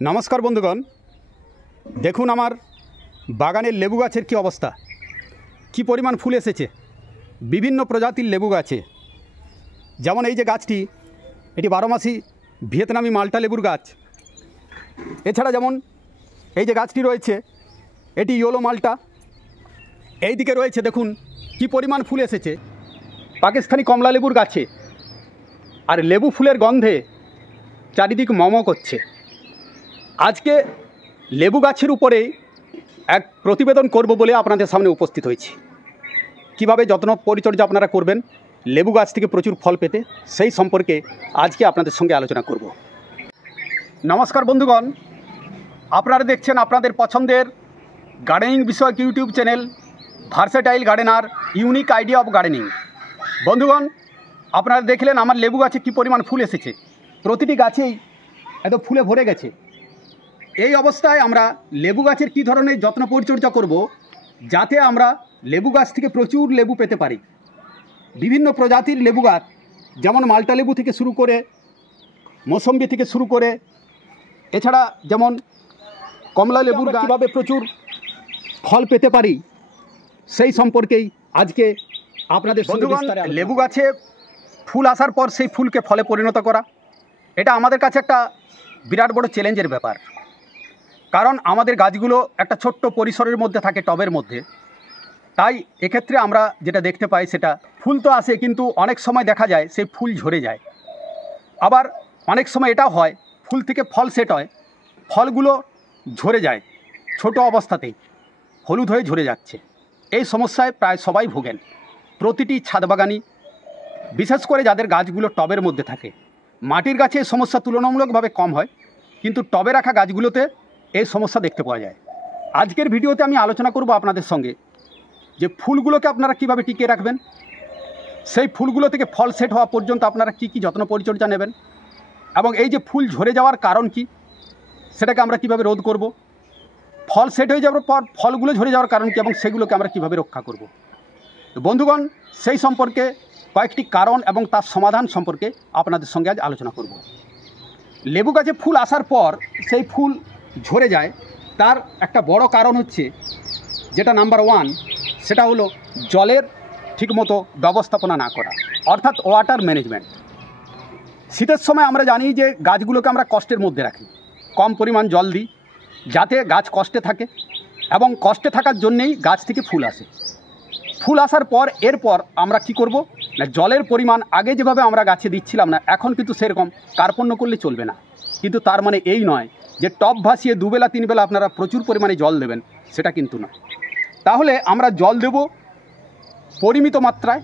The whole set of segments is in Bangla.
नमस्कार बंधुगण, देखुन आमार बागानेर लेबू गाछेर कि अवस्था, कि परिमाण फुल एसेছে। विभिन्न प्रजातिर लेबू गाছে, जेमन এই যে গাছটি এটি 12 মাসি ভিয়েতনামি মাল্টা লেবুর গাছ। এছাড়া যেমন এই যে গাছটি রয়েছে এটি ইয়েলো মাল্টা। এই দিকে রয়েছে দেখুন কি পরিমাণ ফুল এসেছে পাকিস্তানি কমলা লেবুর গাছে। আর লেবু ফুলের গন্ধে চারিদিক মম করছে। আজকে লেবু গাছের উপরে এক প্রতিবেদন করব বলে আপনাদের সামনে উপস্থিত হয়েছি। কিভাবে যত্ন পরিচর্যা আপনারা করবেন লেবু গাছ থেকে প্রচুর ফল পেতে, সেই সম্পর্কে আজকে আপনাদের সঙ্গে আলোচনা করব। নমস্কার বন্ধুগণ, আপনারা দেখছেন আপনাদের পছন্দের গার্ডেনিং বিষয়ক YouTube channel versatile gardener, unique idea of gardening. বন্ধুগণ, আপনারা দেখলেন আমার লেবু গাছে কী পরিমাণ ফুল এসেছে। প্রতিটি গাছেই এত ফুলে ভরে গেছে। এই অবস্থায় আমরা লেবু গাছের কী ধরনের যত্ন পরিচর্যা করব যাতে আমরা লেবু গাছ থেকে প্রচুর লেবু পেতে পারি। বিভিন্ন প্রজাতির লেবু গাছ যেমন মাল্টা লেবু থেকে শুরু করে মৌসম্বি থেকে শুরু করে এছাড়া যেমন কমলা লেবুর কীভাবে প্রচুর ফল পেতে পারি সেই সম্পর্কেই আজকে আপনাদের সঙ্গে বিস্তারে। লেবু গাছে ফুল আসার পর সেই ফুলকে ফলে পরিণত করা, এটা আমাদের কাছে একটা বিরাট বড় চ্যালেঞ্জের ব্যাপার। কারণ আমাদের গাছগুলো একটা ছোট্ট পরিসরের মধ্যে থাকে, টবের মধ্যে। তাই এক্ষেত্রে আমরা যেটা দেখতে পাই সেটা ফুল তো আসে, কিন্তু অনেক সময় দেখা যায় সেই ফুল ঝরে যায়। আবার অনেক সময় এটাও হয় ফুল থেকে ফল সেট হয়, ফলগুলো ঝরে যায় ছোট অবস্থাতেই, হলুদ হয়ে ঝরে যাচ্ছে। এই সমস্যায় প্রায় সবাই ভোগেন, প্রতিটি ছাদ বাগানি, বিশেষ করে যাদের গাছগুলো টবের মধ্যে থাকে। মাটির গাছে এই সমস্যা তুলনামূলকভাবে কম হয়, কিন্তু টবে রাখা গাছগুলোতে এই সমস্যা দেখতে পাওয়া যায়। আজকের ভিডিওতে আমি আলোচনা করব আপনাদের সঙ্গে যে ফুলগুলোকে আপনারা কিভাবে টিকিয়ে রাখবেন, সেই ফুলগুলো থেকে ফল সেট হওয়া পর্যন্ত আপনারা কি কি যত্ন পরিচর্যা নেবেন, এবং এই যে ফুল ঝরে যাওয়ার কারণ কি সেটাকে আমরা কিভাবে রোধ করব, ফল সেট হয়ে যাওয়ার পর ফলগুলো ঝরে যাওয়ার কারণ কি এবং সেগুলোকে আমরা কিভাবে রক্ষা করব। তো বন্ধুগণ, সেই সম্পর্কে কয়েকটি কারণ এবং তার সমাধান সম্পর্কে আপনাদের সঙ্গে আজ আলোচনা করব। লেবু গাছে ফুল আসার পর সেই ফুল ঝরে যায়, তার একটা বড় কারণ হচ্ছে যেটা নাম্বার 1, সেটা হলো জলের ঠিকমতো ব্যবস্থাপনা না করা, অর্থাৎ ওয়াটার ম্যানেজমেন্ট। শীতের সময় আমরা জানি যে গাছগুলোকে আমরা কষ্টের মধ্যে রাখি, কম পরিমাণ জল দিই যাতে গাছ কষ্টে থাকে, এবং কষ্টে থাকার জন্যেই গাছ থেকে ফুল আসে। ফুল আসার পর এরপর আমরা কি করব না, জলের পরিমাণ আগে যেভাবে আমরা গাছে দিচ্ছিলাম না, এখন কিন্তু সেরকম কার্পণ্য করলে চলবে না। কিন্তু তার মানে এই নয় যে টব ভাসিয়ে 2 বেলা 3 বেলা আপনারা প্রচুর পরিমাণে জল দেবেন, সেটা কিন্তু নয়। তাহলে আমরা জল দেব পরিমিত মাত্রায়,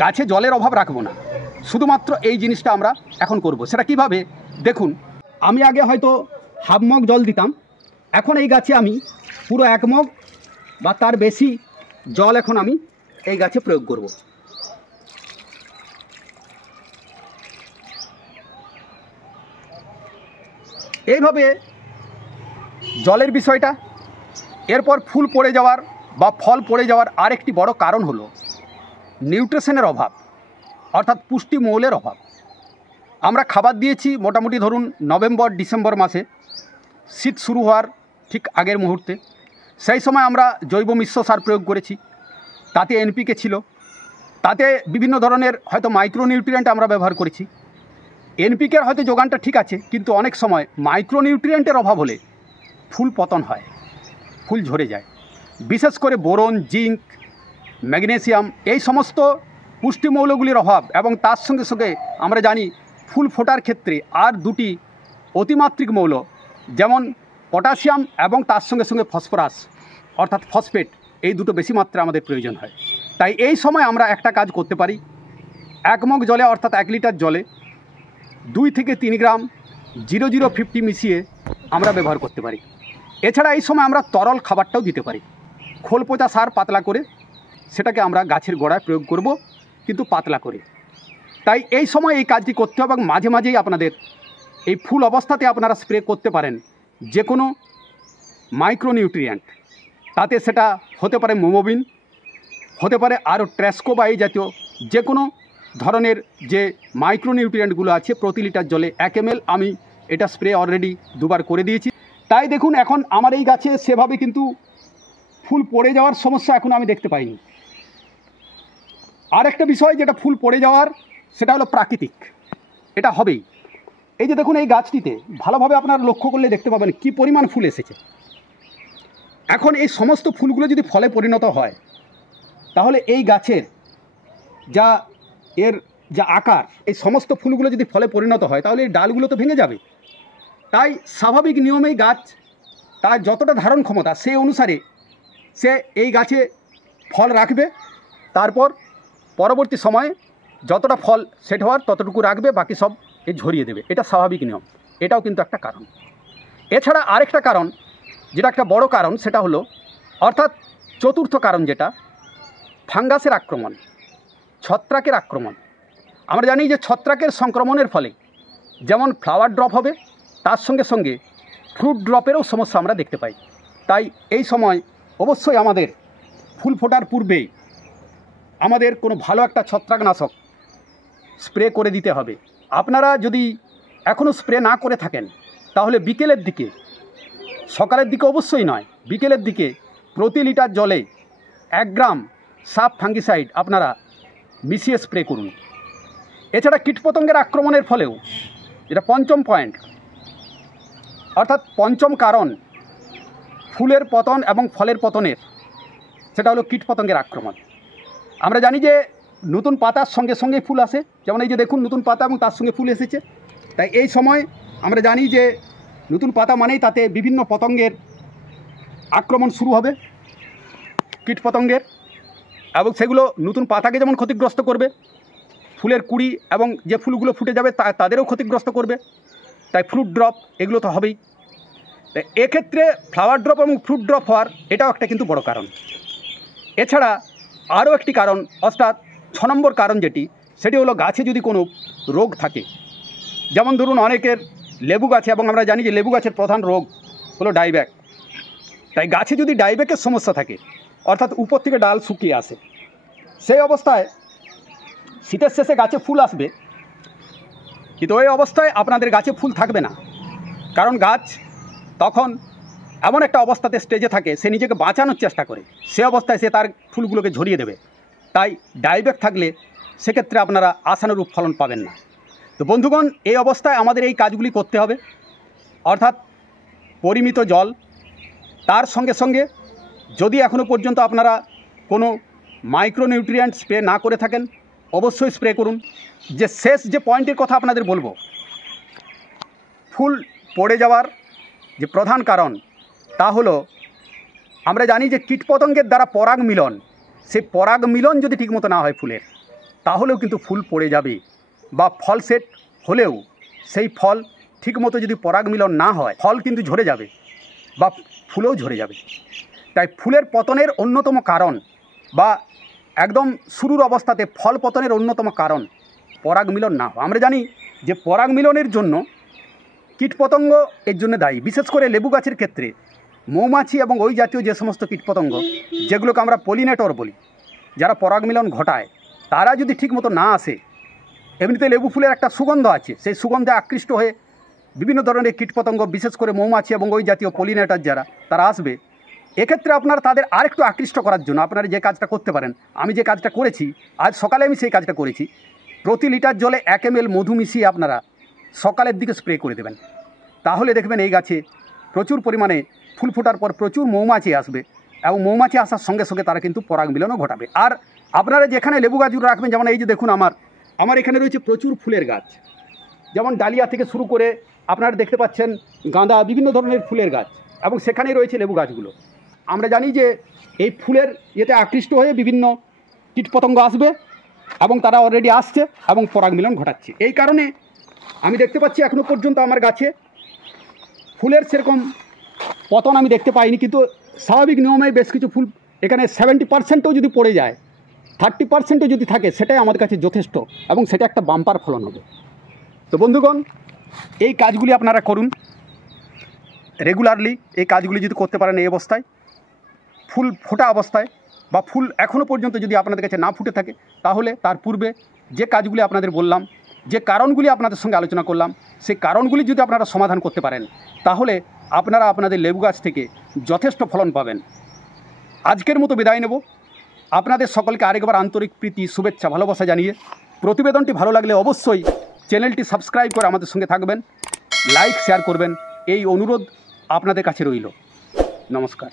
গাছে জলের অভাব রাখবো না। শুধুমাত্র এই জিনিসটা আমরা এখন করব। সেটা কিভাবে দেখুন, আমি আগে হয়তো হাফ মগ জল দিতাম, এখন এই গাছে আমি পুরো 1 মগ বা তার বেশি জল এখন আমি এই গাছে প্রয়োগ করব। এইভাবে জলের বিষয়টা। এরপর ফুল পড়ে যাওয়ার বা ফল পড়ে যাওয়ার আরেকটি বড় কারণ হলো নিউট্রিশনের অভাব, অর্থাৎ পুষ্টি মৌলের অভাব। আমরা খাবার দিয়েছি মোটামুটি ধরুন নভেম্বর ডিসেম্বর মাসে, শীত শুরু হওয়ার ঠিক আগের মুহূর্তে। সেই সময় আমরা জৈব মিশ্র সার প্রয়োগ করেছি, তাতে এনপিকে ছিল, তাতে বিভিন্ন ধরনের হয়তো মাইক্রোনিউট্রিয়েন্ট আমরা ব্যবহার করেছি। এনপিকের হয়তো যোগানটা ঠিক আছে, কিন্তু অনেক সময় মাইক্রোনিউট্রিয়েন্টের অভাব হলে ফুল পতন হয়, ফুল ঝরে যায়। বিশেষ করে বোরন, জিঙ্ক, ম্যাগনেসিয়াম, এই সমস্ত পুষ্টিমৌলগুলির অভাব, এবং তার সঙ্গে সঙ্গে আমরা জানি ফুল ফোটার ক্ষেত্রে আর 2টি অতিমাত্রিক মৌল, যেমন পটাশিয়াম এবং তার সঙ্গে সঙ্গে ফসফরাস অর্থাৎ ফসফেট, এই দুটো বেশি মাত্রা আমাদের প্রয়োজন হয়। তাই এই সময় আমরা একটা কাজ করতে পারি, 1 মগ জলে অর্থাৎ 1 লিটার জলে 2 থেকে 3 গ্রাম 0050 মিশিয়ে আমরা ব্যবহার করতে পারি। এছাড়া এই সময় আমরা তরল খাবারটাও দিতে পারি, খোল পচা সার পাতলা করে, সেটাকে আমরা গাছের গোড়ায় প্রয়োগ করব, কিন্তু পাতলা করে। তাই এই সময় এই কাজটি করতে হবে, এবং মাঝে মাঝেই আপনাদের এই ফুল অবস্থাতে আপনারা স্প্রে করতে পারেন যে কোনো মাইক্রোনিউট্রিয়েন্ট। তাতে সেটা হতে পারে মোমোবিন, হতে পারে আরও ট্র্যাসকো বা এই জাতীয় যে কোনো ধরনের যে মাইক্রোনিউট্রিয়েন্টগুলো আছে। প্রতি লিটার জলে 1 ml আমি এটা স্প্রে অলরেডি 2বার করে দিয়েছি। তাই দেখুন এখন আমার এই গাছে সেভাবে কিন্তু ফুল পড়ে যাওয়ার সমস্যা এখন আমি দেখতে পাইনি। আর একটা বিষয় যেটা ফুল পড়ে যাওয়ার, সেটা হলো প্রাকৃতিক, এটা হবেই। এই যে দেখুন এই গাছটিতে ভালোভাবে আপনারা লক্ষ্য করলে দেখতে পাবেন কি পরিমাণ ফুল এসেছে। এখন এই সমস্ত ফুলগুলো যদি ফলে পরিণত হয়, তাহলে এই গাছের যা আকার, এই সমস্ত ফুলগুলো যদি ফলে পরিণত হয়, তাহলে এই ডালগুলো তো ভেঙে যাবে। তাই স্বাভাবিক নিয়মেই গাছ তার যতটা ধারণ ক্ষমতা সেই অনুসারে সে এই গাছে ফল রাখবে, তারপর পরবর্তী সময়ে যতটা ফল সেট হওয়ার ততটুকু রাখবে, বাকি সব ঝরিয়ে দেবে। এটা স্বাভাবিক নিয়ম, এটাও কিন্তু একটা কারণ। এছাড়া আরেকটা কারণ, যেটা একটা বড় কারণ, সেটা হলো অর্থাৎ চতুর্থ কারণ, যেটা ফাঙ্গাসের আক্রমণ, ছত্রাকের আক্রমণ। আমরা জানি যে ছত্রাকের সংক্রমণের ফলে যেমন ফ্লাওয়ার ড্রপ হবে, তার সঙ্গে সঙ্গে ফ্রুট ড্রপেরও সমস্যা আমরা দেখতে পাই। তাই এই সময় অবশ্যই আমাদের ফুল ফোটার পূর্বেই আমাদের কোনো ভালো একটা ছত্রাকনাশক স্প্রে করে দিতে হবে। আপনারা যদি এখনও স্প্রে না করে থাকেন, তাহলে বিকেলের দিকে, সকালের দিকে অবশ্যই নয়, বিকেলের দিকে প্রতি লিটার জলে 1 গ্রাম সাব ফাঙ্গিসাইড আপনারা মিশিয়ে স্প্রে করুন। এছাড়া কীটপতঙ্গের আক্রমণের ফলেও, যেটা পঞ্চম পয়েন্ট, অর্থাৎ পঞ্চম কারণ ফুলের পতন এবং ফলের পতনের, সেটা হলো কীটপতঙ্গের আক্রমণ। আমরা জানি যে নতুন পাতার সঙ্গে সঙ্গে ফুল আসে, যেমন এই যে দেখুন নতুন পাতা এবং তার সঙ্গে ফুল এসেছে। তাই এই সময় আমরা জানি যে নতুন পাতা মানেই তাতে বিভিন্ন পতঙ্গের আক্রমণ শুরু হবে, কীটপতঙ্গের, এবং সেগুলো নতুন পাতাকে যেমন ক্ষতিগ্রস্ত করবে, ফুলের কুড়ি এবং যে ফুলগুলো ফুটে যাবে তাদেরও ক্ষতিগ্রস্ত করবে। তাই ফ্রুট ড্রপ এগুলো তো হবেই। তাই এক্ষেত্রে ফ্লাওয়ার ড্রপ এবং ফ্রুট ড্রপ হওয়ার এটাও একটা কিন্তু বড় কারণ। এছাড়া আরও একটি কারণ, অর্থাৎ 6 নম্বর কারণ যেটি, সেটি হলো গাছে যদি কোনো রোগ থাকে। যেমন ধরুন অনেকের লেবু গাছে, এবং আমরা জানি যে লেবু গাছের প্রধান রোগ হলো ডাইব্যাক। তাই গাছে যদি ডাইব্যাকের সমস্যা থাকে, অর্থাৎ উপর থেকে ডাল শুকিয়ে আসে, সেই অবস্থায় শীতের শেষে গাছে ফুল আসবে, কিন্তু ওই অবস্থায় আপনাদের গাছে ফুল থাকবে না। কারণ গাছ তখন এমন একটা অবস্থাতে স্টেজে থাকে, সে নিজেকে বাঁচানোর চেষ্টা করে, সে অবস্থায় সে তার ফুলগুলোকে ঝরিয়ে দেবে। তাই ডাইব্যাক থাকলে সেক্ষেত্রে আপনারা আশানুরূপ ফলন পাবেন না। তো বন্ধুগণ, এই অবস্থায় আমাদের এই কাজগুলি করতে হবে, অর্থাৎ পরিমিত জল, তার সঙ্গে সঙ্গে যদি এখনও পর্যন্ত আপনারা কোনো মাইক্রোনিউট্রিয়েন্ট স্প্রে না করে থাকেন, অবশ্যই স্প্রে করুন। যে শেষ যে পয়েন্টের কথা আপনাদের বলবো, ফুল পড়ে যাওয়ার যে প্রধান কারণ, তা হলো আমরা জানি যে কীটপতঙ্গের দ্বারা পরাগ মিলন, সেই পরাগ মিলন যদি ঠিকমতো না হয় ফুলের, তাহলেও কিন্তু ফুল পড়ে যাবে। বা ফল সেট হলেও সেই ফল ঠিকমতো যদি পরাগ মিলন না হয়, ফল কিন্তু ঝরে যাবে বা ফুলও ঝরে যাবে। তাই ফুলের পতনের অন্যতম কারণ, বা একদম শুরুর অবস্থাতে ফল পতনের অন্যতম কারণ পরাগ মিলন না হয়। আমরা জানি যে পরাগ মিলনের জন্য কীটপতঙ্গ এর জন্য দায়ী। বিশেষ করে লেবু গাছের ক্ষেত্রে মৌমাছি এবং ওই জাতীয় যে সমস্ত কীটপতঙ্গ, যেগুলোকে আমরা পলিনেটর বলি, যারা পরাগ মিলন ঘটায়, তারা যদি ঠিকমতো না আসে, এমনিতে লেবু ফুলের একটা সুগন্ধ আছে, সেই সুগন্ধে আকৃষ্ট হয়ে বিভিন্ন ধরনের কীটপতঙ্গ, বিশেষ করে মৌমাছি এবং ওই জাতীয় পলিনেটর যারা, তারা আসবে। এক্ষেত্রে আপনারা তাদের আরেকটু আকৃষ্ট করার জন্য আপনারা যে কাজটা করতে পারেন, আমি যে কাজটা করেছি, আজ সকালে আমি সেই কাজটা করেছি। প্রতি লিটার জলে 1 ml মধু মিশিয়ে আপনারা সকালের দিকে স্প্রে করে দেবেন। তাহলে দেখবেন এই গাছে প্রচুর পরিমাণে ফুল ফোটার পর প্রচুর মৌমাছি আসবে, এবং মৌমাছি আসার সঙ্গে সঙ্গে তারা কিন্তু পরাগ মিলনও ঘটাবে। আর আপনারা যেখানে লেবু গাছগুলো রাখবেন, যেমন এই যে দেখুন আমার এখানে রয়েছে প্রচুর ফুলের গাছ, যেমন ডালিয়া থেকে শুরু করে আপনারা দেখতে পাচ্ছেন গাঁদা, বিভিন্ন ধরনের ফুলের গাছ, এবং সেখানেই রয়েছে লেবু গাছগুলো। আমরা জানি যে এই ফুলের ইয়েতে আকৃষ্ট হয়ে বিভিন্ন কীটপতঙ্গ আসবে, এবং তারা অলরেডি আসছে এবং পরাগ মিলন ঘটাচ্ছে। এই কারণে আমি দেখতে পাচ্ছি এখনও পর্যন্ত আমার গাছে ফুলের সেরকম পতন আমি দেখতে পাইনি, কিন্তু স্বাভাবিক নিয়মে বেশ কিছু ফুল, এখানে 70%ও যদি পড়ে যায়, 30%ও যদি থাকে, সেটাই আমার কাছে যথেষ্ট, এবং সেটা একটা বাম্পার ফলন হবে। তো বন্ধুগণ, এই কাজগুলি আপনারা করুন রেগুলারলি। এই কাজগুলি যদি করতে পারেন এই অবস্থায়, ফুল ফোটা অবস্থায়, বা ফুল এখনও পর্যন্ত যদি আপনাদের কাছে না ফুটে থাকে, তাহলে তার পূর্বে যে কাজগুলি আপনাদের বললাম যে কারণগুলি আপনাদের সঙ্গে আলোচনা করলাম, সেই কারণগুলি যদি আপনারা সমাধান করতে পারেন, তাহলে আপনারা আপনাদের লেবু গাছ থেকে যথেষ্ট ফলন পাবেন। আজকের মতো বিদায় নেব। আপনাদের সকলকে আরেকবার আন্তরিক প্রীতি, শুভেচ্ছা, ভালোবাসা জানিয়ে প্রতিবেদনটি ভালো লাগলে অবশ্যই চ্যানেলটি সাবস্ক্রাইব করে আমাদের সঙ্গে থাকবেন, লাইক শেয়ার করবেন, এই অনুরোধ আপনাদের কাছে রইল। নমস্কার।